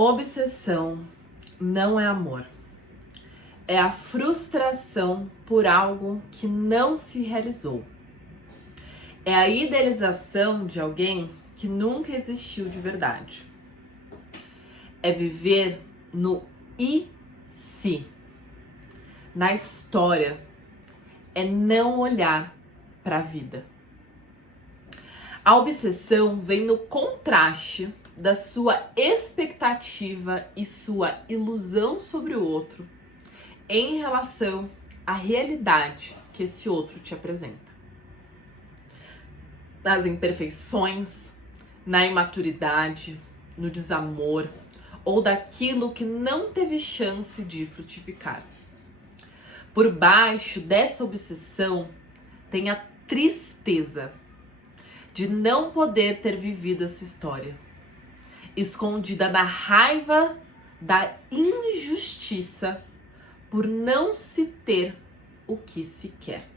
Obsessão não é amor. É a frustração por algo que não se realizou. É a idealização de alguém que nunca existiu de verdade. É viver no e se. Na história. É não olhar para a vida. A obsessão vem no contraste da sua expectativa e sua ilusão sobre o outro em relação à realidade que esse outro te apresenta. Nas imperfeições, na imaturidade, no desamor ou daquilo que não teve chance de frutificar. Por baixo dessa obsessão tem a tristeza de não poder ter vivido essa história, escondida na raiva da injustiça por não se ter o que se quer.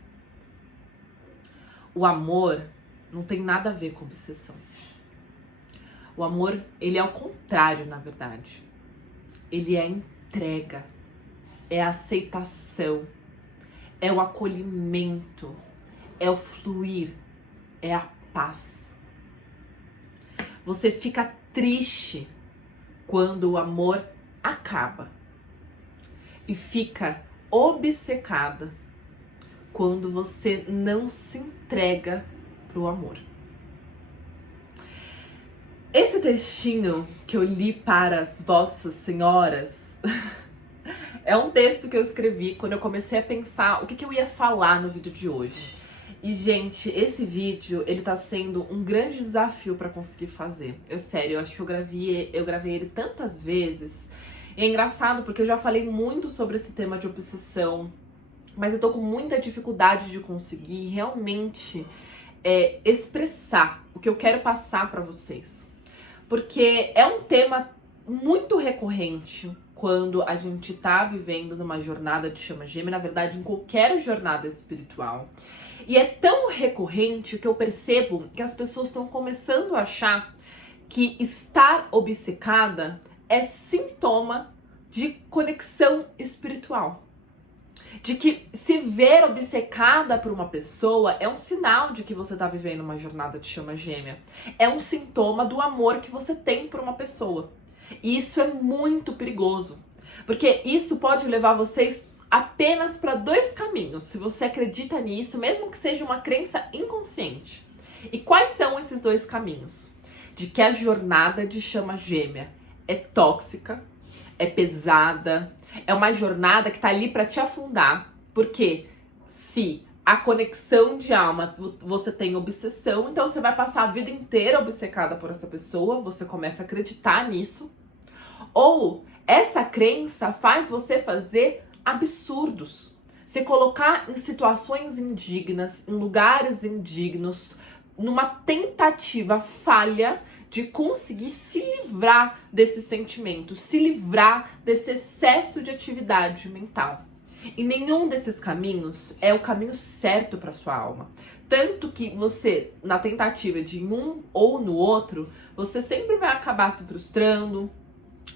O amor não tem nada a ver com obsessão. O amor, ele é o contrário, na verdade. Ele é a entrega, é a aceitação, é o acolhimento, é o fluir, é a paz. Você fica triste quando o amor acaba e fica obcecada quando você não se entrega pro amor. Esse textinho que eu li para as vossas senhoras é um texto que eu escrevi quando eu comecei a pensar o que eu ia falar no vídeo de hoje. E, gente, esse vídeo, ele tá sendo um grande desafio pra conseguir fazer. Sério, eu acho que eu gravei ele tantas vezes. E é engraçado porque eu já falei muito sobre esse tema de obsessão, mas eu tô com muita dificuldade de conseguir realmente expressar o que eu quero passar pra vocês. Porque é um tema muito recorrente quando a gente tá vivendo numa jornada de chama gêmea, na verdade, em qualquer jornada espiritual. E é tão recorrente que eu percebo que as pessoas estão começando a achar que estar obcecada é sintoma de conexão espiritual. De que se ver obcecada por uma pessoa é um sinal de que você está vivendo uma jornada de chama gêmea. É um sintoma do amor que você tem por uma pessoa. E isso é muito perigoso. Porque isso pode levar vocês apenas para dois caminhos, se você acredita nisso, mesmo que seja uma crença inconsciente. E quais são esses dois caminhos? De que a jornada de chama gêmea é tóxica, é pesada, é uma jornada que tá ali para te afundar, porque se a conexão de alma, você tem obsessão, então você vai passar a vida inteira obcecada por essa pessoa, você começa a acreditar nisso, ou essa crença faz você fazer absurdos, se colocar em situações indignas, em lugares indignos, numa tentativa falha de conseguir se livrar desse sentimento, se livrar desse excesso de atividade mental. E nenhum desses caminhos é o caminho certo para sua alma. Tanto que você, na tentativa de um ou no outro, você sempre vai acabar se frustrando,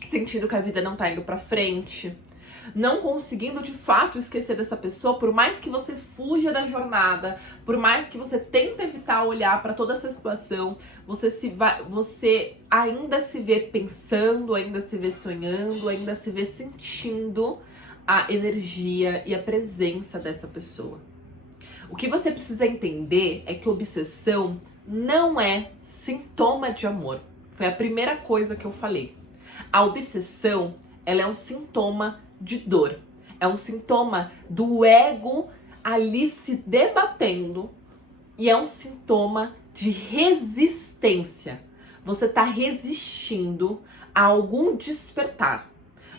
sentindo que a vida não tá indo pra frente, não conseguindo de fato esquecer dessa pessoa, por mais que você fuja da jornada, por mais que você tente evitar olhar para toda essa situação, você ainda se vê pensando, ainda se vê sonhando, ainda se vê sentindo a energia e a presença dessa pessoa. O que você precisa entender é que obsessão não é sintoma de amor. Foi a primeira coisa que eu falei. A obsessão, ela é um sintoma de dor. É um sintoma do ego ali se debatendo e é um sintoma de resistência. Você está resistindo a algum despertar.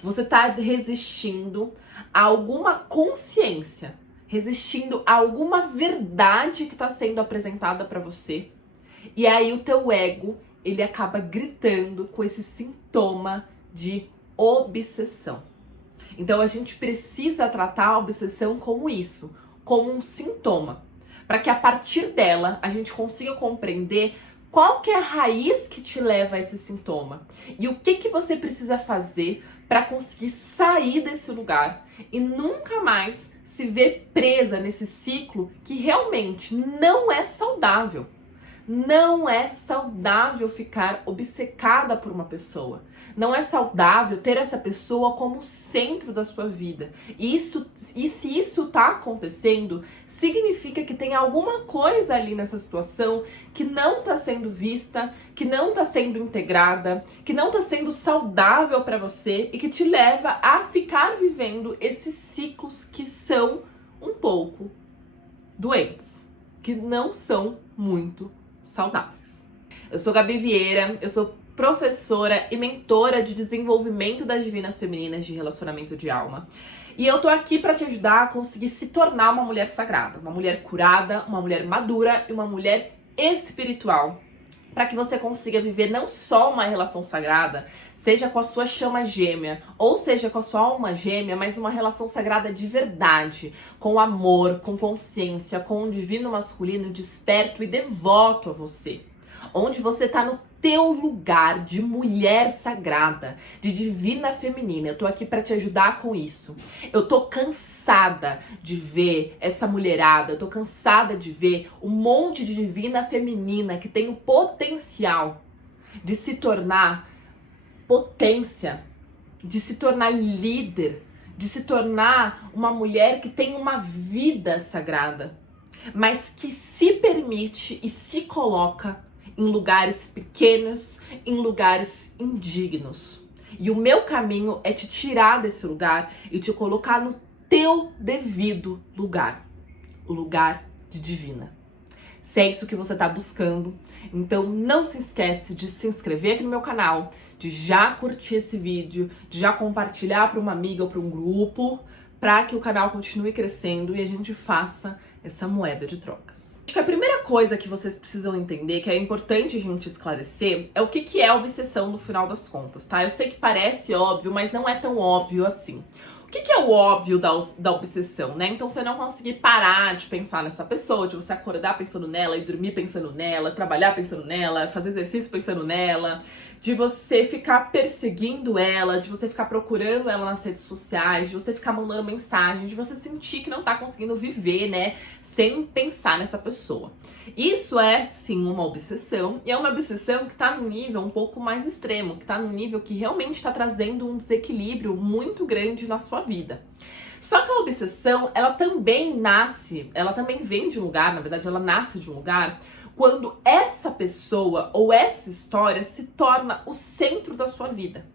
Você está resistindo a alguma consciência, resistindo a alguma verdade que está sendo apresentada para você. E aí o teu ego, ele acaba gritando com esse sintoma de obsessão. Então a gente precisa tratar a obsessão como isso, como um sintoma, para que a partir dela a gente consiga compreender Qual que é a raiz que te leva a esse sintoma? E o que você precisa fazer para conseguir sair desse lugar e nunca mais se ver presa nesse ciclo que realmente não é saudável. Não é saudável ficar obcecada por uma pessoa. Não é saudável ter essa pessoa como centro da sua vida. E se isso tá acontecendo, significa que tem alguma coisa ali nessa situação que não tá sendo vista, que não tá sendo integrada, que não tá sendo saudável para você e que te leva a ficar vivendo esses ciclos que são um pouco doentes, que não são muito saudáveis. Eu sou Gabi Vieira, eu sou professora e mentora de desenvolvimento das divinas femininas de relacionamento de alma. E eu tô aqui para te ajudar a conseguir se tornar uma mulher sagrada, uma mulher curada, uma mulher madura e uma mulher espiritual, para que você consiga viver não só uma relação sagrada, seja com a sua chama gêmea, ou seja com a sua alma gêmea, mas uma relação sagrada de verdade, com amor, com consciência, com um divino masculino desperto e devoto a você. Onde você tá no teu lugar de mulher sagrada, de divina feminina. Eu tô aqui para te ajudar com isso. Eu tô cansada de ver essa mulherada, eu tô cansada de ver um monte de divina feminina que tem o potencial de se tornar potência, de se tornar líder, de se tornar uma mulher que tem uma vida sagrada, mas que se permite e se coloca em lugares pequenos, em lugares indignos. E o meu caminho é te tirar desse lugar e te colocar no teu devido lugar, o lugar de divina. Se é isso que você está buscando, então não se esquece de se inscrever aqui no meu canal, de já curtir esse vídeo, de já compartilhar para uma amiga ou para um grupo, para que o canal continue crescendo e a gente faça essa moeda de trocas. Acho que a primeira coisa que vocês precisam entender, que é importante a gente esclarecer, é o que é obsessão no final das contas, tá? Eu sei que parece óbvio, mas não é tão óbvio assim. O que é o óbvio da obsessão, né? Então você não conseguir parar de pensar nessa pessoa, de você acordar pensando nela e dormir pensando nela, trabalhar pensando nela, fazer exercício pensando nela, de você ficar perseguindo ela, de você ficar procurando ela nas redes sociais, de você ficar mandando mensagem, de você sentir que não tá conseguindo viver, né, sem pensar nessa pessoa. Isso é, sim, uma obsessão, e é uma obsessão que tá no nível um pouco mais extremo, que tá no nível que realmente tá trazendo um desequilíbrio muito grande na sua vida. Só que a obsessão, ela também vem de um lugar, na verdade ela nasce de um lugar, quando essa pessoa ou essa história se torna o centro da sua vida.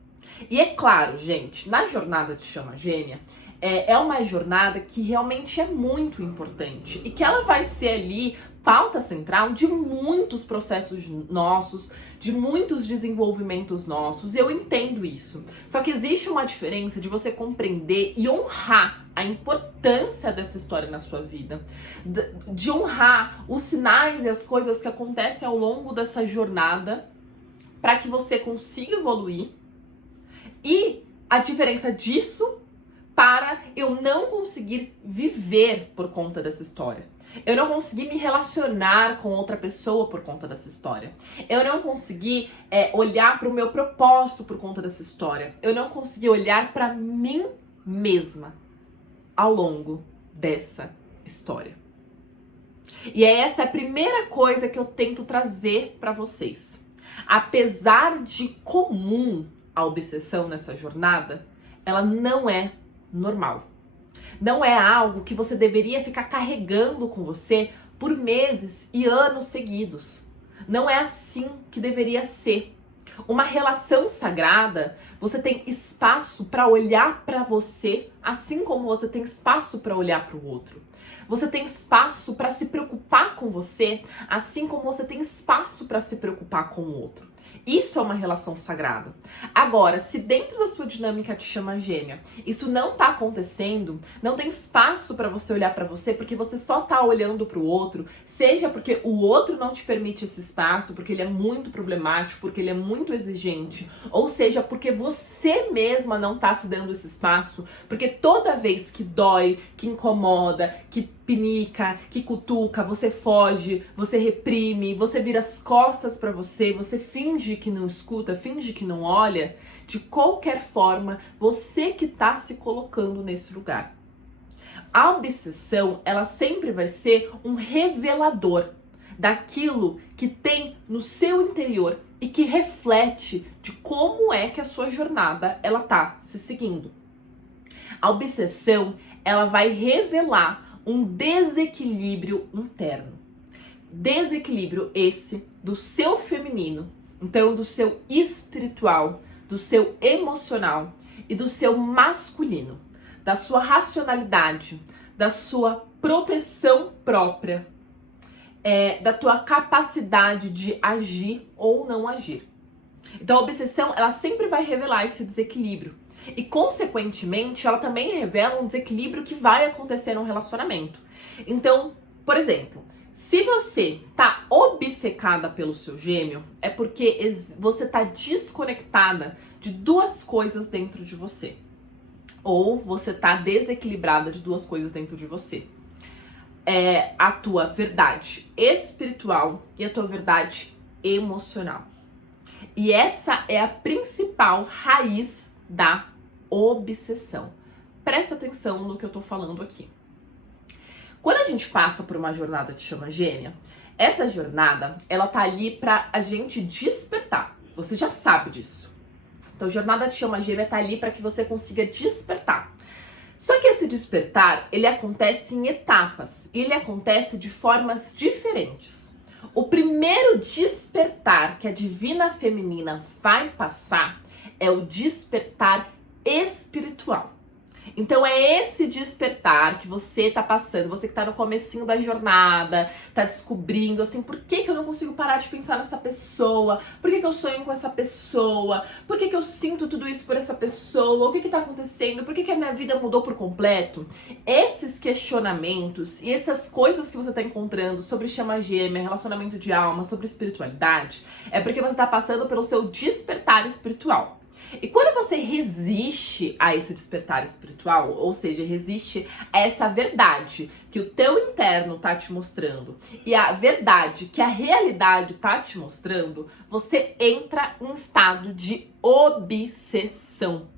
E é claro, gente, na jornada de chama gêmea, é uma jornada que realmente é muito importante e que ela vai ser ali pauta central de muitos processos nossos, de muitos desenvolvimentos nossos. Eu entendo isso. Só que existe uma diferença de você compreender e honrar a importância dessa história na sua vida, de honrar os sinais e as coisas que acontecem ao longo dessa jornada para que você consiga evoluir, e a diferença disso para eu não conseguir viver por conta dessa história. Eu não consegui me relacionar com outra pessoa por conta dessa história. Eu não consegui olhar para o meu propósito por conta dessa história. Eu não consegui olhar para mim mesma ao longo dessa história. E essa é a primeira coisa que eu tento trazer para vocês. Apesar de comum a obsessão nessa jornada, ela não é normal. Não é algo que você deveria ficar carregando com você por meses e anos seguidos. Não é assim que deveria ser. Uma relação sagrada, você tem espaço para olhar para você, assim como você tem espaço para olhar para o outro. Você tem espaço para se preocupar com você, assim como você tem espaço para se preocupar com o outro. Isso é uma relação sagrada. Agora, se dentro da sua dinâmica de chama gêmea, isso não tá acontecendo, não tem espaço para você olhar para você, porque você só tá olhando para o outro, seja porque o outro não te permite esse espaço, porque ele é muito problemático, porque ele é muito exigente, ou seja, porque você mesma não tá se dando esse espaço, porque toda vez que dói, que incomoda, que pinica, que cutuca, você foge, você reprime, você vira as costas pra você, você finge que não escuta, finge que não olha, de qualquer forma, você que tá se colocando nesse lugar. A obsessão, ela sempre vai ser um revelador daquilo que tem no seu interior e que reflete de como é que a sua jornada ela tá se seguindo. A obsessão, ela vai revelar um desequilíbrio interno. Desequilíbrio esse do seu feminino, então do seu espiritual, do seu emocional e do seu masculino, da sua racionalidade, da sua proteção própria, da tua capacidade de agir ou não agir. Então a obsessão, ela sempre vai revelar esse desequilíbrio. E, consequentemente, ela também revela um desequilíbrio que vai acontecer no relacionamento. Então, por exemplo, se você tá obcecada pelo seu gêmeo, é porque você tá desconectada de duas coisas dentro de você. Ou você tá desequilibrada de duas coisas dentro de você. É a tua verdade espiritual e a tua verdade emocional. E essa é a principal raiz da obsessão. Presta atenção no que eu tô falando aqui. Quando a gente passa por uma jornada de chama gêmea, essa jornada, ela tá ali pra a gente despertar. Você já sabe disso. Então, jornada de chama gêmea tá ali para que você consiga despertar. Só que esse despertar, ele acontece em etapas. E ele acontece de formas diferentes. O primeiro despertar que a divina feminina vai passar é o despertar espiritual. Então é esse despertar que você tá passando, você que tá no comecinho da jornada, tá descobrindo assim, por que eu não consigo parar de pensar nessa pessoa? Por que eu sonho com essa pessoa? Por que eu sinto tudo isso por essa pessoa? O que tá acontecendo? Por que a minha vida mudou por completo? Esses questionamentos e essas coisas que você tá encontrando sobre chama gêmea, relacionamento de alma, sobre espiritualidade, é porque você tá passando pelo seu despertar espiritual. E quando você resiste a esse despertar espiritual, ou seja, resiste a essa verdade que o teu interno tá te mostrando e a verdade que a realidade tá te mostrando, você entra em estado de obsessão.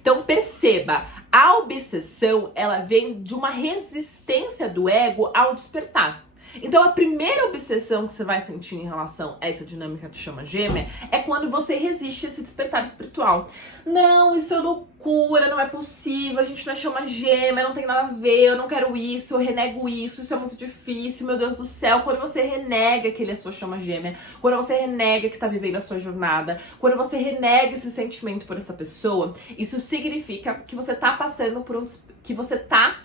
Então perceba, a obsessão, ela vem de uma resistência do ego ao despertar. Então a primeira obsessão que você vai sentir em relação a essa dinâmica de chama gêmea é quando você resiste a esse despertar espiritual. Não, isso é loucura, não é possível, a gente não é chama gêmea, não tem nada a ver, eu não quero isso, eu renego isso é muito difícil, meu Deus do céu. Quando você renega que ele é sua chama gêmea, quando você renega que tá vivendo a sua jornada, quando você renega esse sentimento por essa pessoa, isso significa que você tá passando por que você tá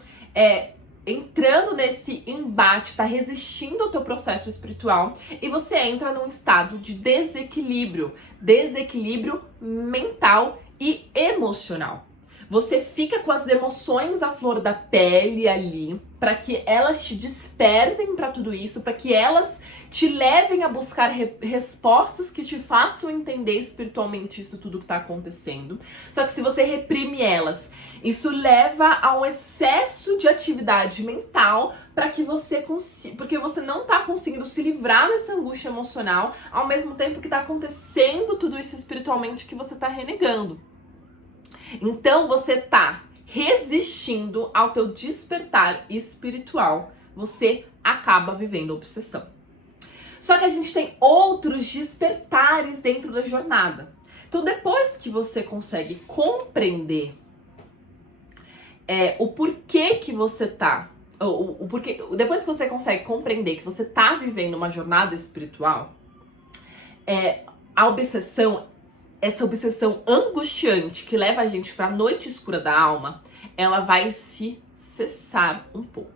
entrando nesse embate, tá resistindo ao teu processo espiritual e você entra num estado de desequilíbrio mental e emocional. Você fica com as emoções à flor da pele ali, para que elas te despertem para tudo isso, para que elas te levem a buscar respostas que te façam entender espiritualmente isso tudo que tá acontecendo. Só que se você reprime elas, isso leva a um excesso de atividade mental para que você consiga, porque você não tá conseguindo se livrar dessa angústia emocional, ao mesmo tempo que tá acontecendo tudo isso espiritualmente que você tá renegando. Então você tá resistindo ao teu despertar espiritual, você acaba vivendo obsessão. Só que a gente tem outros despertares dentro da jornada. Então depois que você consegue compreender o porquê que você tá, o porquê, depois que você consegue compreender que você tá vivendo uma jornada espiritual, a obsessão, essa obsessão angustiante que leva a gente para a noite escura da alma, ela vai se cessar um pouco.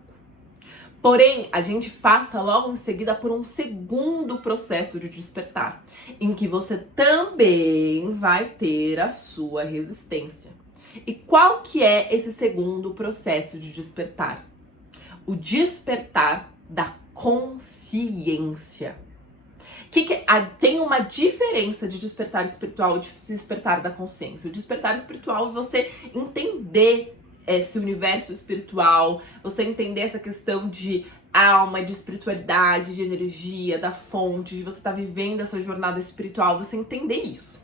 Porém, a gente passa logo em seguida por um segundo processo de despertar, em que você também vai ter a sua resistência. E qual que é esse segundo processo de despertar? O despertar da consciência. Tem uma diferença de despertar espiritual e de despertar da consciência. O despertar espiritual é você entender esse universo espiritual, você entender essa questão de alma, de espiritualidade, de energia, da fonte, de você estar vivendo a sua jornada espiritual, você entender isso.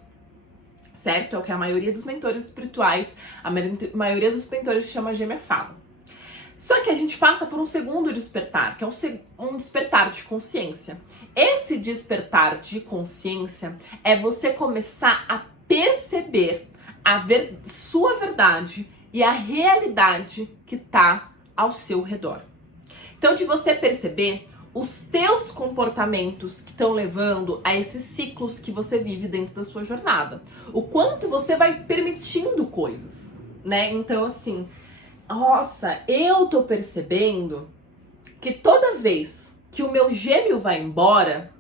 Certo? É o que a maioria dos mentores espirituais, a maioria dos mentores de chama gêmea falam. Só que a gente passa por um segundo despertar, que é um despertar de consciência. Esse despertar de consciência é você começar a perceber sua verdade e a realidade que está ao seu redor. Então, de você perceber os teus comportamentos que estão levando a esses ciclos que você vive dentro da sua jornada. O quanto você vai permitindo coisas, né? Então, assim, nossa, eu tô percebendo que toda vez que o meu gêmeo vai embora,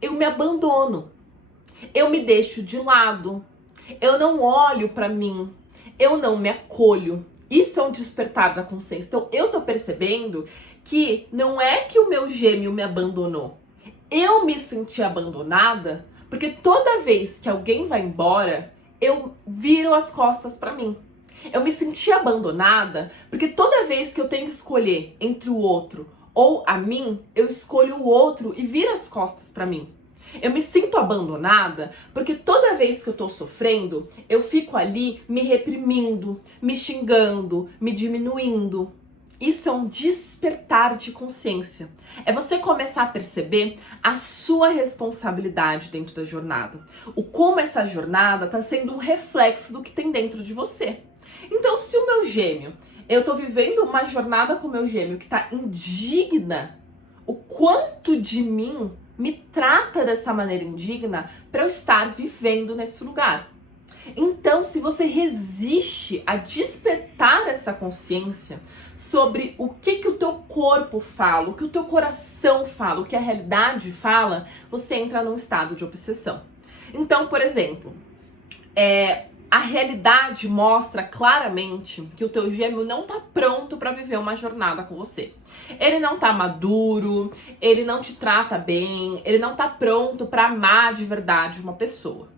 eu me abandono. Eu me deixo de lado. Eu não olho pra mim. Eu não me acolho. Isso é um despertar da consciência. Então, eu tô percebendo que não é que o meu gêmeo me abandonou. Eu me senti abandonada porque toda vez que alguém vai embora, eu viro as costas pra mim. Eu me senti abandonada porque toda vez que eu tenho que escolher entre o outro ou a mim, eu escolho o outro e viro as costas pra mim. Eu me sinto abandonada porque toda vez que eu tô sofrendo, eu fico ali me reprimindo, me xingando, me diminuindo. Isso é um despertar de consciência. É você começar a perceber a sua responsabilidade dentro da jornada. O como essa jornada está sendo um reflexo do que tem dentro de você. Então, se o meu gêmeo, eu tô vivendo uma jornada com o meu gêmeo que tá indigna, o quanto de mim me trata dessa maneira indigna para eu estar vivendo nesse lugar. Então, se você resiste a despertar essa consciência sobre o que o teu corpo fala, o que o teu coração fala, o que a realidade fala, você entra num estado de obsessão. Então, por exemplo, a realidade mostra claramente que o teu gêmeo não tá pronto para viver uma jornada com você. Ele não tá maduro, ele não te trata bem, ele não tá pronto para amar de verdade uma pessoa.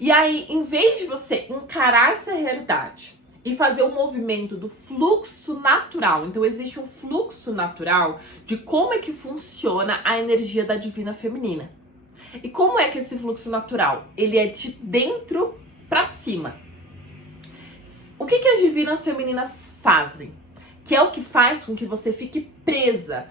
E aí, em vez de você encarar essa realidade e fazer o movimento do fluxo natural, então existe um fluxo natural de como é que funciona a energia da divina feminina. E como é que esse fluxo natural? Ele é de dentro para cima. O que as divinas femininas fazem? Que é o que faz com que você fique presa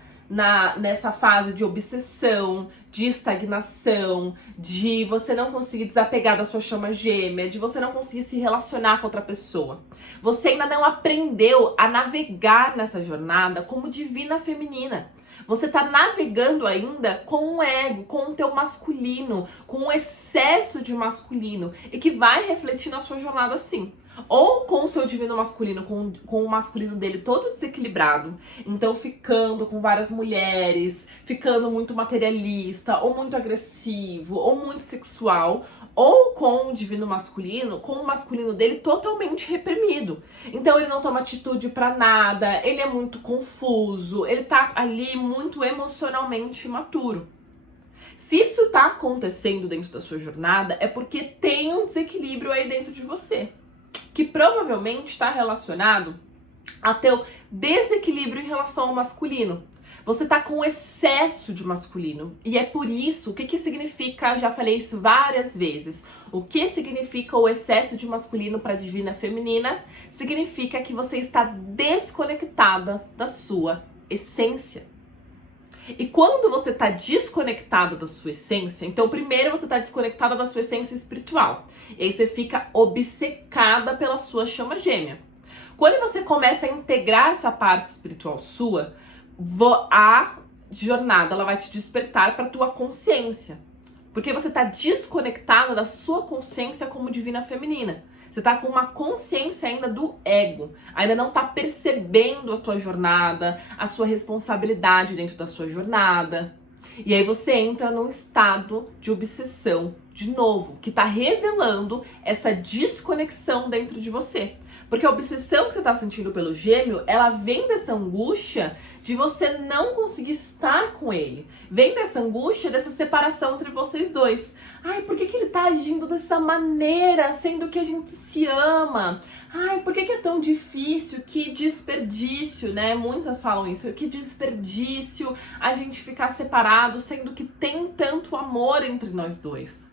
nessa fase de obsessão, de estagnação, de você não conseguir desapegar da sua chama gêmea, de você não conseguir se relacionar com outra pessoa. Você ainda não aprendeu a navegar nessa jornada como divina feminina. Você tá navegando ainda com o ego, com o teu masculino, com o excesso de masculino, e que vai refletir na sua jornada assim. Ou com o seu divino masculino, com o masculino dele todo desequilibrado, então ficando com várias mulheres, ficando muito materialista, ou muito agressivo, ou muito sexual, ou com o divino masculino, com o masculino dele totalmente reprimido. Então ele não toma atitude pra nada, ele é muito confuso, ele tá ali muito emocionalmente imaturo. Se isso tá acontecendo dentro da sua jornada, é porque tem um desequilíbrio aí dentro de você, que provavelmente está relacionado ao teu desequilíbrio em relação ao masculino. Você tá com excesso de masculino. E é por isso, o que significa, já falei isso várias vezes, o que significa o excesso de masculino para a divina feminina? Significa que você está desconectada da sua essência. E quando você está desconectada da sua essência, então primeiro você está desconectada da sua essência espiritual. E aí você fica obcecada pela sua chama gêmea. Quando você começa a integrar essa parte espiritual sua, a jornada ela vai te despertar para a tua consciência. Porque você está desconectada da sua consciência como divina feminina. Você está com uma consciência ainda do ego. Ainda não está percebendo a tua jornada, a sua responsabilidade dentro da sua jornada. E aí você entra num estado de obsessão de novo, que está revelando essa desconexão dentro de você. Porque a obsessão que você está sentindo pelo gêmeo, ela vem dessa angústia de você não conseguir estar com ele. Vem dessa angústia, dessa separação entre vocês dois. Ai, por que ele tá agindo dessa maneira, sendo que a gente se ama? Ai, por que é tão difícil? Que desperdício, né? Muitas falam isso. Que desperdício a gente ficar separado, sendo que tem tanto amor entre nós dois.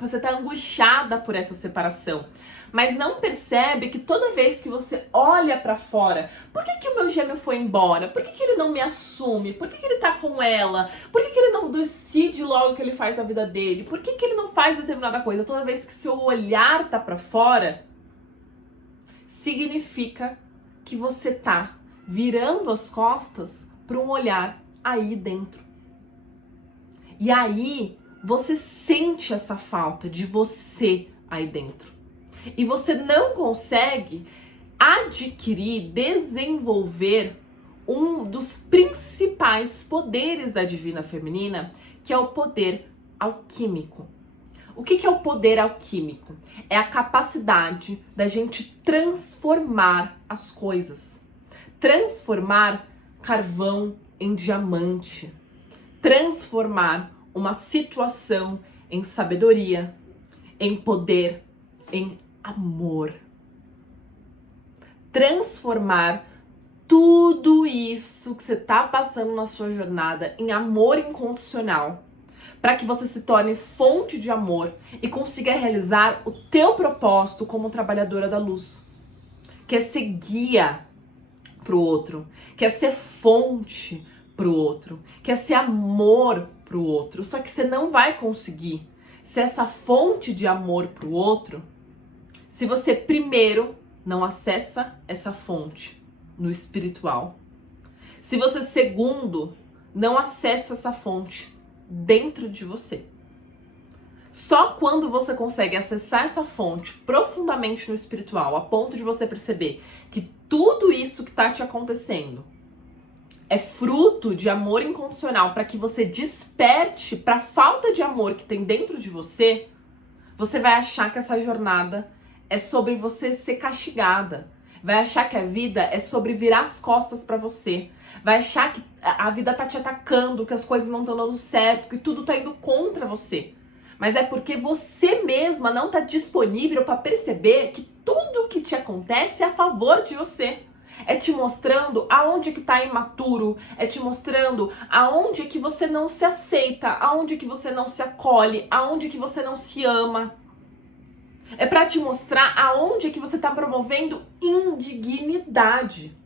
Você tá angustiada por essa separação, mas não percebe que toda vez que você olha pra fora, por que o meu gêmeo foi embora? Por que ele não me assume? Por que ele tá com ela? Por que ele não decide logo o que ele faz na vida dele? Por que ele não faz determinada coisa? Toda vez que o seu olhar tá pra fora, significa que você tá virando as costas para um olhar aí dentro. E aí você sente essa falta de você aí dentro. E você não consegue adquirir, desenvolver um dos principais poderes da Divina Feminina, que é o poder alquímico. O que é o poder alquímico? É a capacidade da gente transformar as coisas. Transformar carvão em diamante. Transformar uma situação em sabedoria, em poder, em amor. Transformar tudo isso que você está passando na sua jornada em amor incondicional, para que você se torne fonte de amor e consiga realizar o teu propósito como trabalhadora da luz, que é ser guia para o outro, que é ser fonte para o outro, que é ser amor para o outro. Só que você não vai conseguir ser essa fonte de amor para o outro se você primeiro não acessa essa fonte no espiritual. Se você segundo não acessa essa fonte dentro de você. Só quando você consegue acessar essa fonte profundamente no espiritual, a ponto de você perceber que tudo isso que está te acontecendo é fruto de amor incondicional, para que você desperte para a falta de amor que tem dentro de você, você vai achar que essa jornada é sobre você ser castigada. Vai achar que a vida é sobre virar as costas para você. Vai achar que a vida tá te atacando, que as coisas não estão dando certo, que tudo tá indo contra você. Mas é porque você mesma não tá disponível para perceber que tudo que te acontece é a favor de você. É te mostrando aonde que tá imaturo, é te mostrando aonde que você não se aceita, aonde que você não se acolhe, aonde que você não se ama. É pra te mostrar aonde que você tá promovendo indignidade,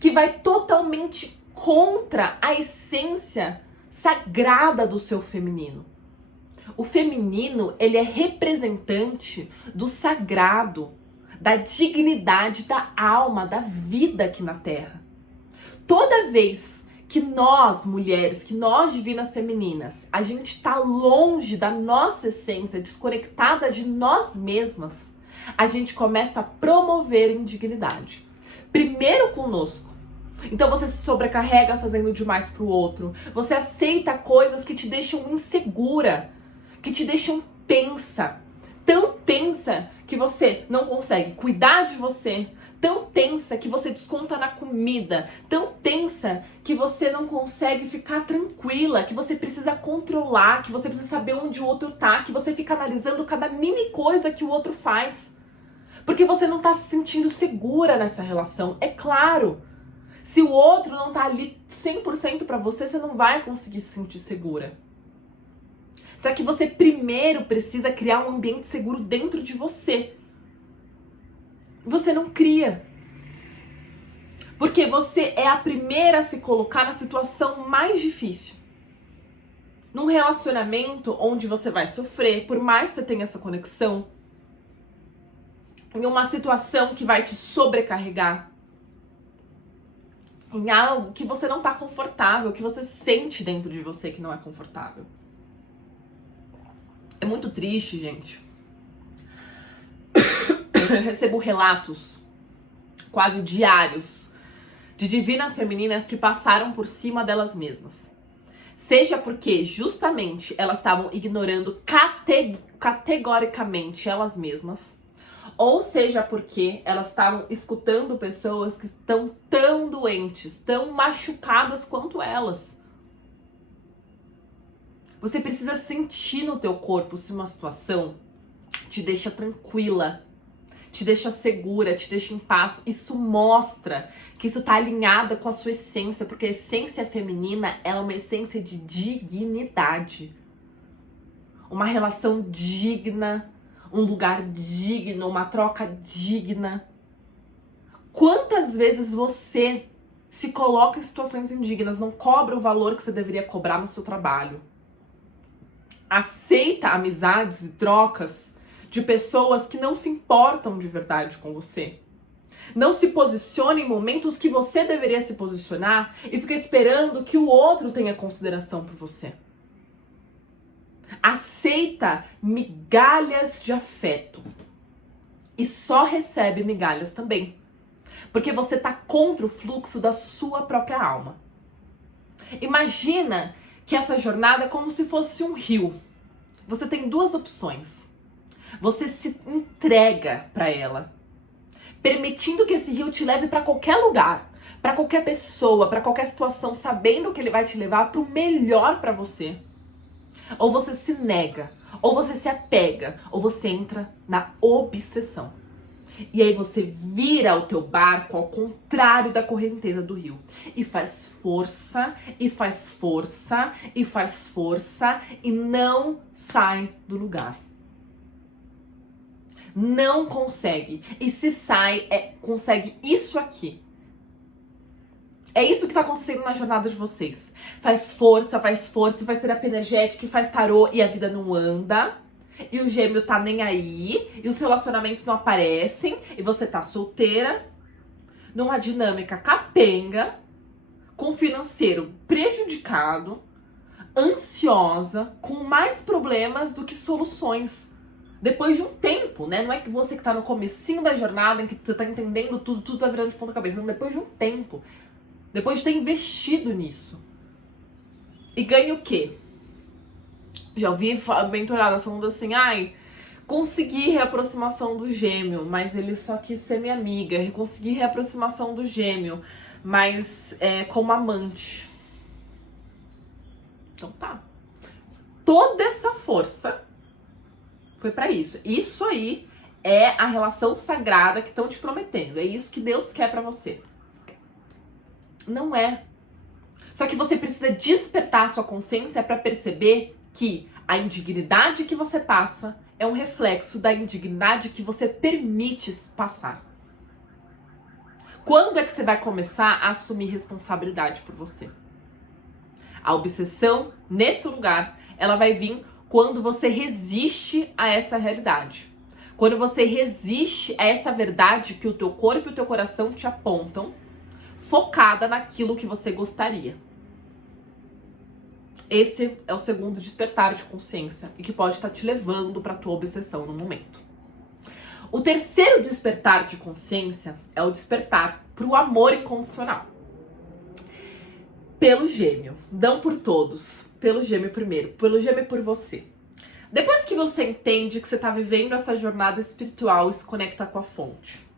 que vai totalmente contra a essência sagrada do seu feminino. O feminino, ele é representante do sagrado, da dignidade da alma, da vida aqui na Terra. Toda vez que nós, mulheres, que nós divinas femininas, a gente tá longe da nossa essência, desconectada de nós mesmas, a gente começa a promover indignidade. Primeiro conosco. Então você se sobrecarrega fazendo demais pro outro. Você aceita coisas que te deixam insegura, que te deixam tensa. Tão tensa que você não consegue cuidar de você. Tão tensa que você desconta na comida. Tão tensa que você não consegue ficar tranquila. Que você precisa controlar. Que você precisa saber onde o outro tá. Que você fica analisando cada mini coisa que o outro faz. Porque você não tá se sentindo segura nessa relação. É claro. Se o outro não tá ali 100% pra você, você não vai conseguir se sentir segura. Só que você primeiro precisa criar um ambiente seguro dentro de você. Você não cria. Porque você é a primeira a se colocar na situação mais difícil. Num relacionamento onde você vai sofrer, por mais que você tenha essa conexão. Em uma situação que vai te sobrecarregar. Em algo que você não tá confortável, que você sente dentro de você que não é confortável. É muito triste, gente. Eu recebo relatos quase diários de divinas femininas que passaram por cima delas mesmas. Seja porque justamente elas estavam ignorando categoricamente elas mesmas, ou seja porque elas estavam escutando pessoas que estão tão doentes, tão machucadas quanto elas. Você precisa sentir no teu corpo se uma situação te deixa tranquila, te deixa segura, te deixa em paz. Isso mostra que isso tá alinhada com a sua essência, porque a essência feminina ela é uma essência de dignidade. Uma relação digna, um lugar digno, uma troca digna. Quantas vezes você se coloca em situações indignas, não cobra o valor que você deveria cobrar no seu trabalho? Aceita amizades e trocas de pessoas que não se importam de verdade com você. Não se posiciona em momentos que você deveria se posicionar e fica esperando que o outro tenha consideração por você. Aceita migalhas de afeto e só recebe migalhas também, porque você tá contra o fluxo da sua própria alma. Imagina que essa jornada é como se fosse um rio. Você tem duas opções. Você se entrega para ela, permitindo que esse rio te leve para qualquer lugar, para qualquer pessoa, para qualquer situação, sabendo que ele vai te levar para o melhor para você. Ou você se nega, ou você se apega, ou você entra na obsessão. E aí você vira o teu barco ao contrário da correnteza do rio. E faz força, e faz força, e faz força, e não sai do lugar. Não consegue. E se sai, consegue isso aqui. É isso que tá acontecendo na jornada de vocês. Faz força, faz terapia energética, faz tarô e a vida não anda. E o gêmeo tá nem aí, e os relacionamentos não aparecem, e você tá solteira, numa dinâmica capenga, com o financeiro prejudicado, ansiosa, com mais problemas do que soluções. Depois de um tempo, né? Não é que você que tá no comecinho da jornada, em que você tá entendendo tudo tá virando de ponta cabeça. Não, depois de um tempo, depois de ter investido nisso. E ganha o quê? Já ouvi mentoradas falando assim, consegui reaproximação do gêmeo, mas ele só quis ser minha amiga. Consegui reaproximação do gêmeo, mas como amante. Então tá. Toda essa força foi pra isso. Isso aí é a relação sagrada que estão te prometendo. É isso que Deus quer pra você. Não é. Só que você precisa despertar a sua consciência pra perceber que a indignidade que você passa é um reflexo da indignidade que você permite passar. Quando é que você vai começar a assumir responsabilidade por você? A obsessão, nesse lugar, ela vai vir quando você resiste a essa realidade. Quando você resiste a essa verdade que o teu corpo e o teu coração te apontam, focada naquilo que você gostaria. Esse é o segundo despertar de consciência e que pode estar te levando para a tua obsessão no momento. O terceiro despertar de consciência é o despertar para o amor incondicional. Pelo gêmeo, não por todos, pelo gêmeo primeiro, pelo gêmeo por você. Depois que você entende que você está vivendo essa jornada espiritual e se conecta com a fonte,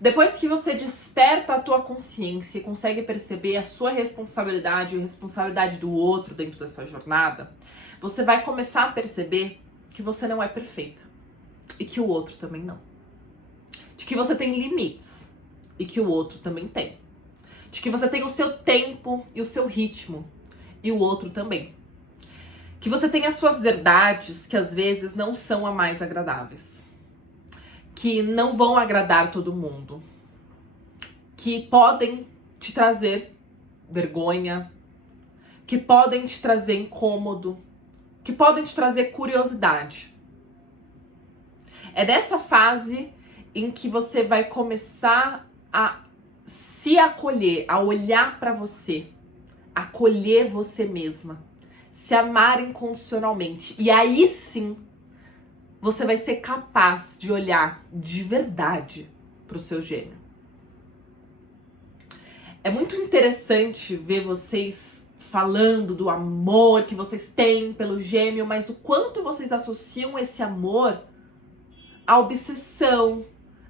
depois que você desperta a tua consciência e consegue perceber a sua responsabilidade e a responsabilidade do outro dentro dessa jornada, você vai começar a perceber que você não é perfeita e que o outro também não. De que você tem limites e que o outro também tem. De que você tem o seu tempo e o seu ritmo e o outro também. Que você tem as suas verdades que às vezes não são as mais agradáveis. Que não vão agradar todo mundo, que podem te trazer vergonha, que podem te trazer incômodo, que podem te trazer curiosidade. É dessa fase em que você vai começar a se acolher, a olhar para você, acolher você mesma, se amar incondicionalmente. E aí sim, você vai ser capaz de olhar de verdade para o seu gêmeo. É muito interessante ver vocês falando do amor que vocês têm pelo gêmeo, mas o quanto vocês associam esse amor à obsessão,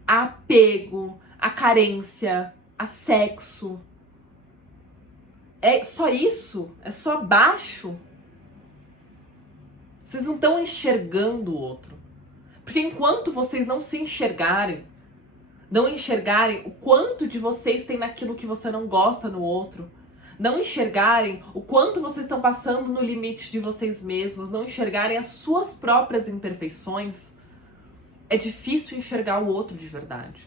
a apego, a carência, a sexo. É só isso? É só baixo? Vocês não estão enxergando o outro. Porque enquanto vocês não se enxergarem, não enxergarem o quanto de vocês tem naquilo que você não gosta no outro, não enxergarem o quanto vocês estão passando no limite de vocês mesmos, não enxergarem as suas próprias imperfeições, é difícil enxergar o outro de verdade.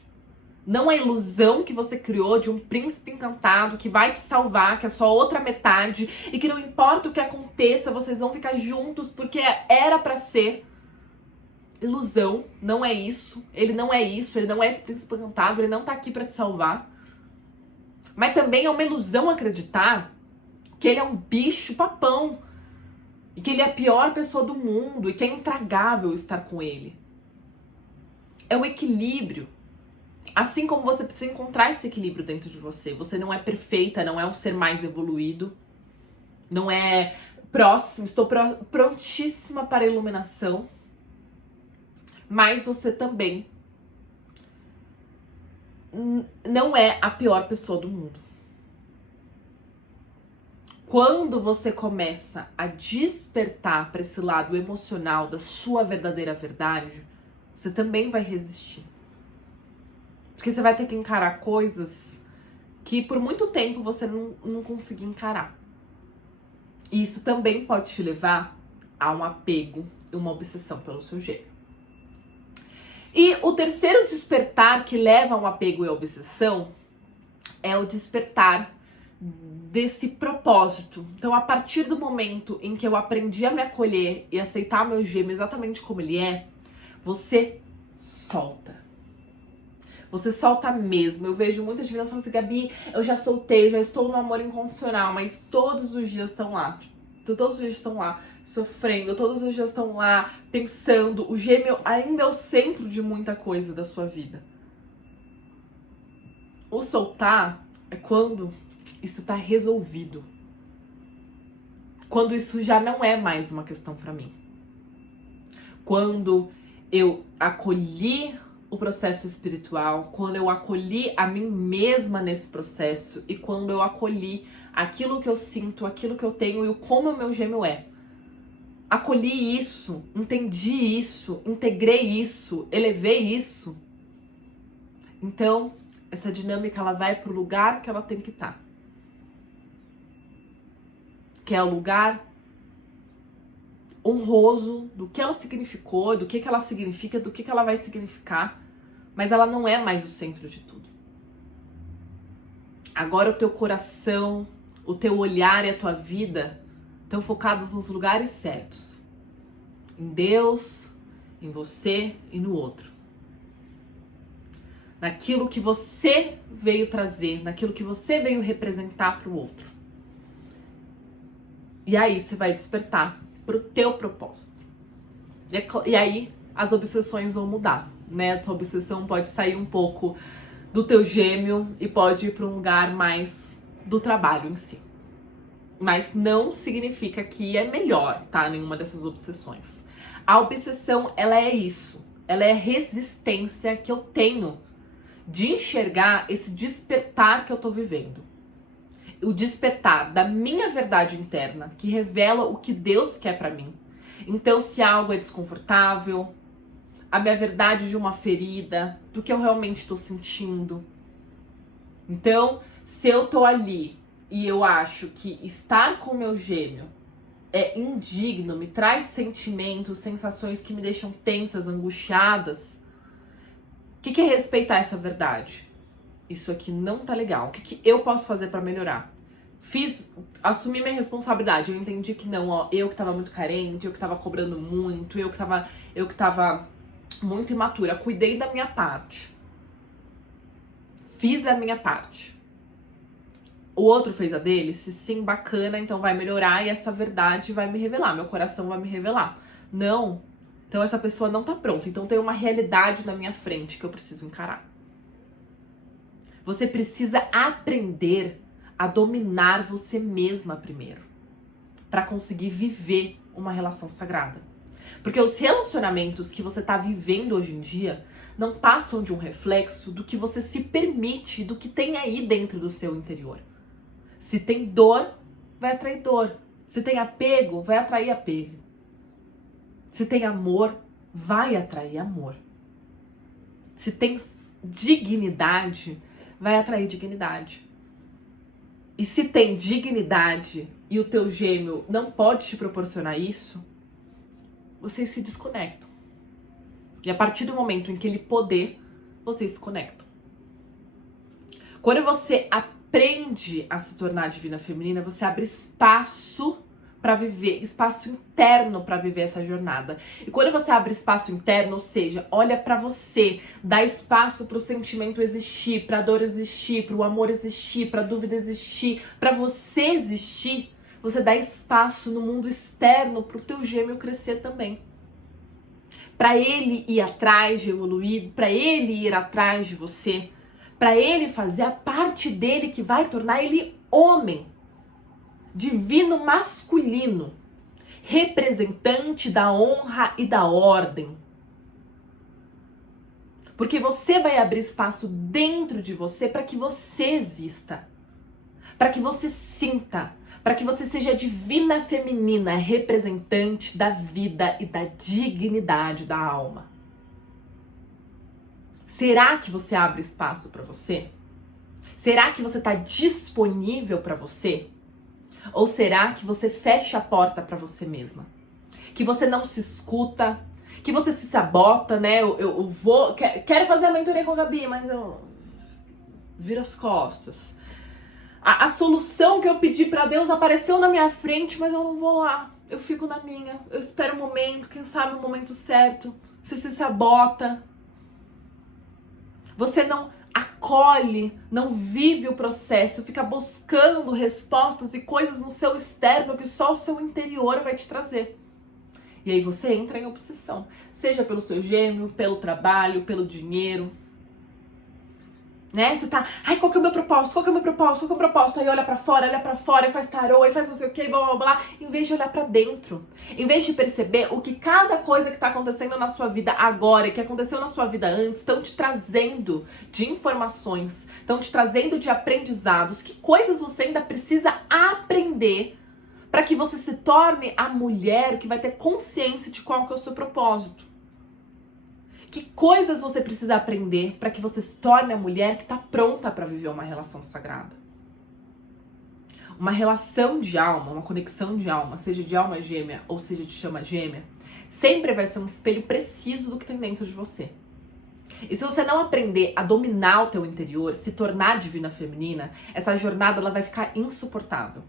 Não é a ilusão que você criou de um príncipe encantado que vai te salvar, que é a sua outra metade, e que não importa o que aconteça, vocês vão ficar juntos porque era pra ser. Ilusão, não é isso. Ele não é isso, ele não é esse príncipe encantado, ele não tá aqui pra te salvar. Mas também é uma ilusão acreditar que ele é um bicho papão e que ele é a pior pessoa do mundo e que é intragável estar com ele. É o equilíbrio. Assim como você precisa encontrar esse equilíbrio dentro de você. Você não é perfeita, não é um ser mais evoluído, não é próximo, estou prontíssima para a iluminação, mas você também não é a pior pessoa do mundo. Quando você começa a despertar para esse lado emocional da sua verdadeira verdade, você também vai resistir. Porque você vai ter que encarar coisas que por muito tempo você não conseguia encarar. E isso também pode te levar a um apego e uma obsessão pelo seu gênero. E o terceiro despertar que leva a um apego e a obsessão é o despertar desse propósito. Então, a partir do momento em que eu aprendi a me acolher e aceitar meu gêmeo exatamente como ele é, você solta. Você solta mesmo. Eu vejo muitas meninas falando assim, Gabi, eu já soltei, já estou no amor incondicional, mas todos os dias estão lá. Todos os dias estão lá sofrendo, todos os dias estão lá pensando. O gêmeo ainda é o centro de muita coisa da sua vida. O soltar é quando isso tá resolvido. Quando isso já não é mais uma questão pra mim. Quando eu acolhi o processo espiritual, quando eu acolhi a mim mesma nesse processo e quando eu acolhi aquilo que eu sinto, aquilo que eu tenho e como o meu gêmeo é. Acolhi isso, entendi isso, integrei isso, elevei isso. Então, essa dinâmica ela vai pro lugar que ela tem que estar. Que é o lugar honroso do que ela significou, do que ela significa, do que ela vai significar, mas ela não é mais o centro de tudo. Agora o teu coração, o teu olhar e a tua vida estão focados nos lugares certos. Em Deus, em você e no outro. Naquilo que você veio trazer, naquilo que você veio representar para o outro. E aí você vai despertar pro teu propósito. E aí as obsessões vão mudar, né? A tua obsessão pode sair um pouco do teu gêmeo e pode ir para um lugar mais do trabalho em si. Mas não significa que é melhor, tá? Nenhuma dessas obsessões. A obsessão, ela é isso. Ela é a resistência que eu tenho de enxergar esse despertar que eu tô vivendo. O despertar da minha verdade interna, que revela o que Deus quer pra mim. Então, se algo é desconfortável, a minha verdade de uma ferida, do que eu realmente tô sentindo. Então, se eu tô ali e eu acho que estar com o meu gêmeo é indigno, me traz sentimentos, sensações que me deixam tensas, angustiadas, o que é respeitar essa verdade? Isso aqui não tá legal. O que eu posso fazer pra melhorar? Assumi minha responsabilidade. Eu entendi que não, ó, eu que tava muito carente, eu que tava cobrando muito, eu que tava muito imatura. Cuidei da minha parte. Fiz a minha parte. O outro fez a dele? Se sim, bacana, então vai melhorar e essa verdade vai me revelar, meu coração vai me revelar. Não. Então essa pessoa não tá pronta. Então tem uma realidade na minha frente que eu preciso encarar. Você precisa aprender a dominar você mesma primeiro, para conseguir viver uma relação sagrada. Porque os relacionamentos que você tá vivendo hoje em dia não passam de um reflexo do que você se permite, do que tem aí dentro do seu interior. Se tem dor, vai atrair dor. Se tem apego, vai atrair apego. Se tem amor, vai atrair amor. Se tem dignidade, vai atrair dignidade. E se tem dignidade e o teu gêmeo não pode te proporcionar isso, vocês se desconectam. E a partir do momento em que ele poder, vocês se conectam. Quando você aprende a se tornar divina feminina, você abre espaço para viver, espaço interno para viver essa jornada. E quando você abre espaço interno, ou seja, olha para você, dá espaço para o sentimento existir, para a dor existir, para o amor existir, para a dúvida existir, para você existir, você dá espaço no mundo externo para o teu gêmeo crescer também. Para ele ir atrás de evoluir, para ele ir atrás de você, para ele fazer a parte dele que vai tornar ele homem, divino masculino, representante da honra e da ordem. Porque você vai abrir espaço dentro de você para que você exista, para que você sinta, para que você seja a divina feminina, representante da vida e da dignidade da alma. Será que você abre espaço para você? Será que você está disponível para você? Ou será que você fecha a porta para você mesma? Que você não se escuta, que você se sabota, né? Eu vou, quero fazer a mentoria com a Gabi, mas eu viro as costas. A solução que eu pedi para Deus apareceu na minha frente, mas eu não vou lá. Eu fico na minha. Eu espero o momento, quem sabe o momento certo. Você se sabota. Você não acolhe, não vive o processo, fica buscando respostas e coisas no seu externo que só o seu interior vai te trazer. E aí você entra em obsessão, seja pelo seu gêmeo, pelo trabalho, pelo dinheiro, né? Você tá, ai, qual que é o meu propósito? Qual que é o meu propósito? Qual que é o meu propósito? Aí olha pra fora, e faz tarô, e faz não sei o que, blá, blá, blá, em vez de olhar pra dentro. Em vez de perceber o que cada coisa que tá acontecendo na sua vida agora e que aconteceu na sua vida antes estão te trazendo de informações, estão te trazendo de aprendizados, que coisas você ainda precisa aprender para que você se torne a mulher que vai ter consciência de qual que é o seu propósito. Que coisas você precisa aprender para que você se torne a mulher que está pronta para viver uma relação sagrada? Uma relação de alma, uma conexão de alma, seja de alma gêmea ou seja de chama gêmea, sempre vai ser um espelho preciso do que tem dentro de você. E se você não aprender a dominar o teu interior, se tornar divina feminina, essa jornada ela vai ficar insuportável.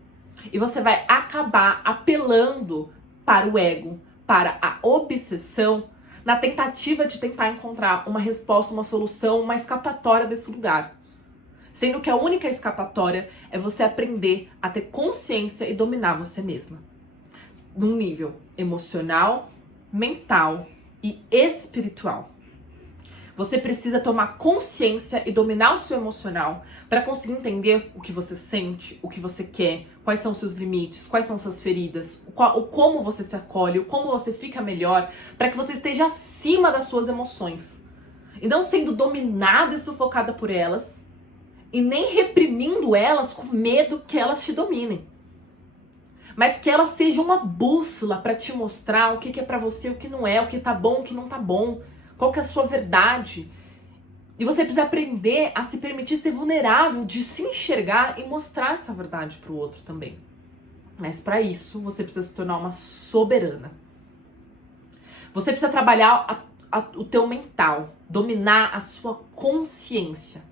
E você vai acabar apelando para o ego, para a obsessão, na tentativa de tentar encontrar uma resposta, uma solução, uma escapatória desse lugar. Sendo que a única escapatória é você aprender a ter consciência e dominar você mesma. Num nível emocional, mental e espiritual. Você precisa tomar consciência e dominar o seu emocional para conseguir entender o que você sente, o que você quer, quais são os seus limites, quais são suas feridas, o como você se acolhe, o como você fica melhor, para que você esteja acima das suas emoções. E não sendo dominada e sufocada por elas, e nem reprimindo elas com medo que elas te dominem. Mas que elas sejam uma bússola para te mostrar o que é para você, o que não é, o que tá bom, o que não tá bom. Qual que é a sua verdade? E você precisa aprender a se permitir ser vulnerável, de se enxergar e mostrar essa verdade para o outro também. Mas para isso, você precisa se tornar uma soberana. Você precisa trabalhar o teu mental, dominar a sua consciência.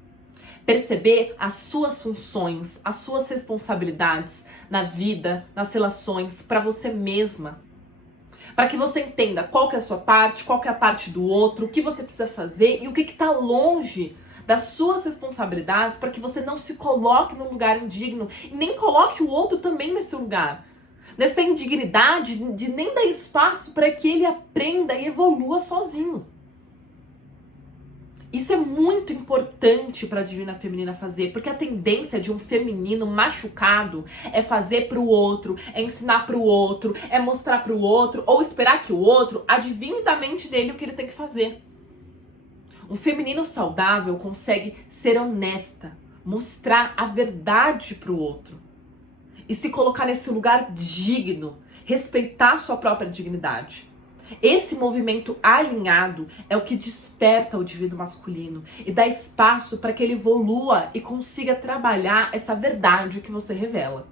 Perceber as suas funções, as suas responsabilidades na vida, nas relações, para você mesma. Para que você entenda qual que é a sua parte, qual que é a parte do outro, o que você precisa fazer e o que está longe das suas responsabilidades, para que você não se coloque num lugar indigno e nem coloque o outro também nesse lugar. Nessa indignidade de nem dar espaço para que ele aprenda e evolua sozinho. Isso é muito importante para a Divina Feminina fazer, porque a tendência de um feminino machucado é fazer para o outro, é ensinar para o outro, é mostrar para o outro, ou esperar que o outro adivinhe da mente dele o que ele tem que fazer. Um feminino saudável consegue ser honesta, mostrar a verdade para o outro e se colocar nesse lugar digno, respeitar sua própria dignidade. Esse movimento alinhado é o que desperta o divino masculino e dá espaço para que ele evolua e consiga trabalhar essa verdade que você revela.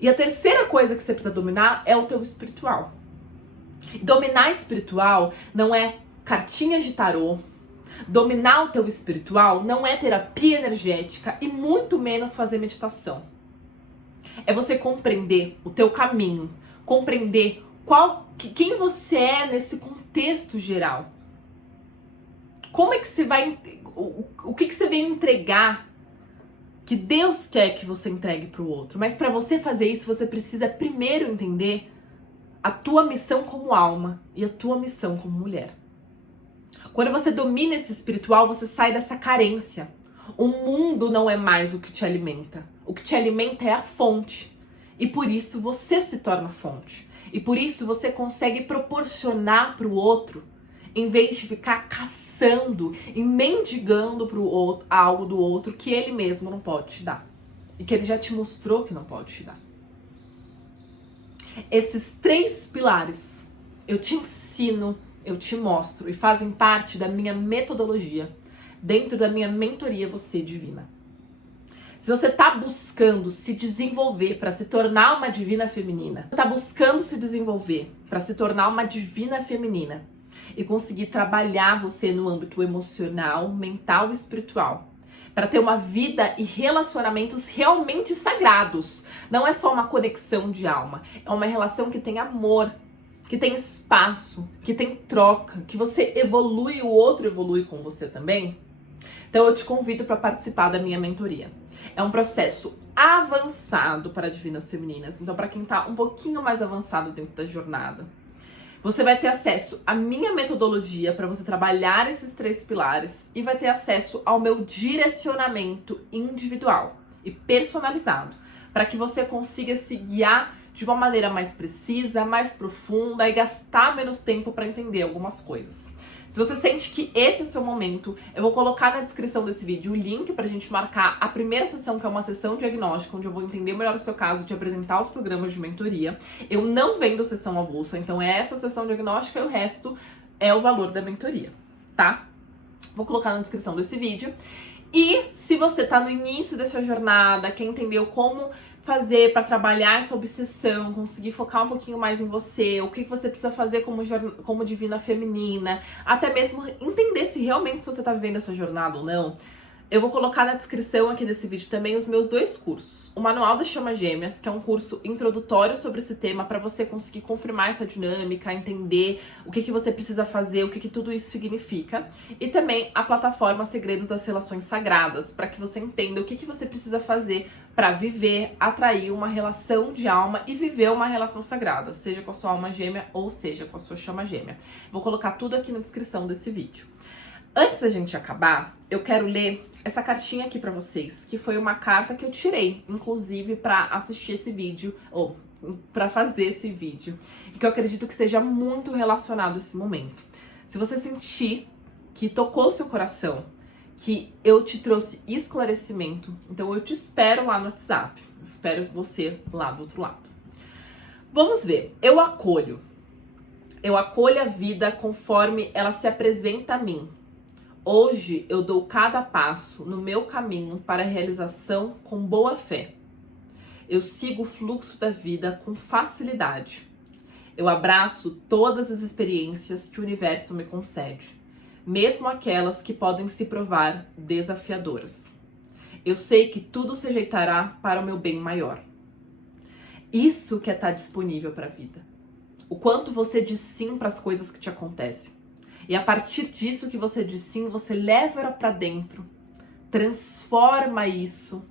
E a terceira coisa que você precisa dominar é o teu espiritual. Dominar espiritual não é cartinhas de tarô. Dominar o teu espiritual não é terapia energética e muito menos fazer meditação. É você compreender o teu caminho, compreender quem você é nesse contexto geral. Como é que você vai, o que você vem entregar que Deus quer que você entregue para o outro. Mas para você fazer isso, você precisa primeiro entender a tua missão como alma e a tua missão como mulher. Quando você domina esse espiritual, você sai dessa carência. O mundo não é mais o que te alimenta. O que te alimenta é a fonte. E por isso você se torna fonte. E por isso você consegue proporcionar para o outro, em vez de ficar caçando e mendigando para o outro algo do outro que ele mesmo não pode te dar. E que ele já te mostrou que não pode te dar. Esses 3 pilares eu te ensino, eu te mostro e fazem parte da minha metodologia, dentro da minha mentoria Você Divina. Se você está buscando se desenvolver para se tornar uma divina feminina, está buscando se desenvolver para se tornar uma divina feminina e conseguir trabalhar você no âmbito emocional, mental e espiritual, para ter uma vida e relacionamentos realmente sagrados. Não é só uma conexão de alma, é uma relação que tem amor, que tem espaço, que tem troca, que você evolui, o outro evolui com você também. Então eu te convido para participar da minha mentoria. É um processo avançado para divinas femininas. Então, para quem está um pouquinho mais avançado dentro da jornada, você vai ter acesso à minha metodologia para você trabalhar esses 3 pilares e vai ter acesso ao meu direcionamento individual e personalizado, para que você consiga se guiar de uma maneira mais precisa, mais profunda e gastar menos tempo para entender algumas coisas. Se você sente que esse é o seu momento, eu vou colocar na descrição desse vídeo o link pra gente marcar a primeira sessão, que é uma sessão diagnóstica, onde eu vou entender melhor o seu caso e te apresentar os programas de mentoria. Eu não vendo sessão avulsa, então é essa sessão diagnóstica e o resto é o valor da mentoria, tá? Vou colocar na descrição desse vídeo. E se você tá no início dessa jornada, quer entender como fazer para trabalhar essa obsessão, conseguir focar um pouquinho mais em você, o que você precisa fazer como divina feminina, até mesmo entender se realmente você tá vivendo essa jornada ou não, eu vou colocar na descrição aqui desse vídeo também os meus 2 cursos. O Manual das Chamas Gêmeas, que é um curso introdutório sobre esse tema para você conseguir confirmar essa dinâmica, entender o que você precisa fazer, o que tudo isso significa. E também a plataforma Segredos das Relações Sagradas, para que você entenda o que você precisa fazer para viver, atrair uma relação de alma e viver uma relação sagrada, seja com a sua alma gêmea ou seja com a sua chama gêmea. Vou colocar tudo aqui na descrição desse vídeo. Antes da gente acabar, eu quero ler essa cartinha aqui pra vocês, que foi uma carta que eu tirei, inclusive, pra assistir esse vídeo, ou pra fazer esse vídeo, e que eu acredito que esteja muito relacionado a esse momento. Se você sentir que tocou o seu coração, que eu te trouxe esclarecimento, então eu te espero lá no WhatsApp, espero você lá do outro lado. Vamos ver, eu acolho a vida conforme ela se apresenta a mim. Hoje eu dou cada passo no meu caminho para a realização com boa fé. Eu sigo o fluxo da vida com facilidade. Eu abraço todas as experiências que o universo me concede, mesmo aquelas que podem se provar desafiadoras. Eu sei que tudo se ajeitará para o meu bem maior. Isso que é estar disponível para a vida. O quanto você diz sim para as coisas que te acontecem. E a partir disso que você diz sim, você leva ela para dentro, transforma isso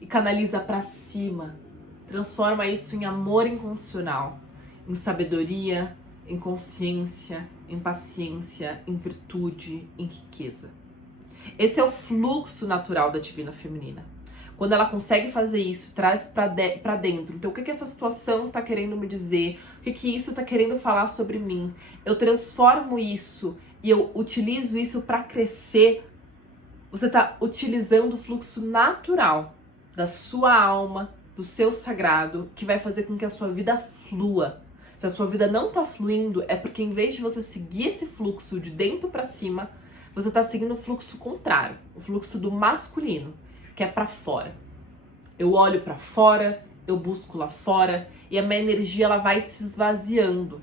e canaliza para cima. Transforma isso em amor incondicional, em sabedoria, em consciência, em paciência, em virtude, em riqueza. Esse é o fluxo natural da Divina Feminina. Quando ela consegue fazer isso, traz pra dentro. Então, o que essa situação tá querendo me dizer? O que isso tá querendo falar sobre mim? Eu transformo isso e eu utilizo isso para crescer. Você tá utilizando o fluxo natural da sua alma, do seu sagrado, que vai fazer com que a sua vida flua. Se a sua vida não tá fluindo, é porque em vez de você seguir esse fluxo de dentro para cima, você tá seguindo o fluxo contrário, o fluxo do masculino, que é para fora. Eu olho para fora, eu busco lá fora e a minha energia ela vai se esvaziando.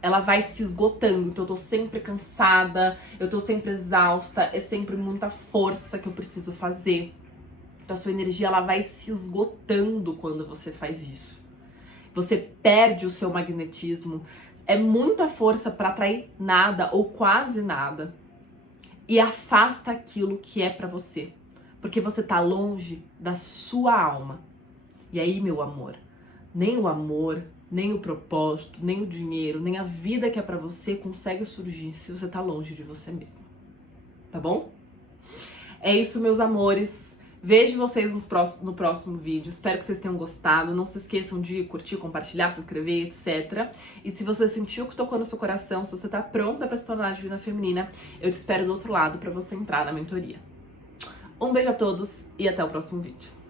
Ela vai se esgotando, então eu tô sempre cansada, eu tô sempre exausta, é sempre muita força que eu preciso fazer. Então a sua energia ela vai se esgotando quando você faz isso. Você perde o seu magnetismo, é muita força para atrair nada ou quase nada. E afasta aquilo que é para você, porque você tá longe da sua alma. E aí, meu amor, nem o amor, nem o propósito, nem o dinheiro, nem a vida que é para você consegue surgir se você tá longe de você mesmo. Tá bom? É isso, meus amores. Vejo vocês no próximo vídeo. Espero que vocês tenham gostado. Não se esqueçam de curtir, compartilhar, se inscrever, etc. E se você sentiu que tocou no seu coração, se você tá pronta para se tornar Divina Feminina, eu te espero do outro lado para você entrar na mentoria. Um beijo a todos e até o próximo vídeo.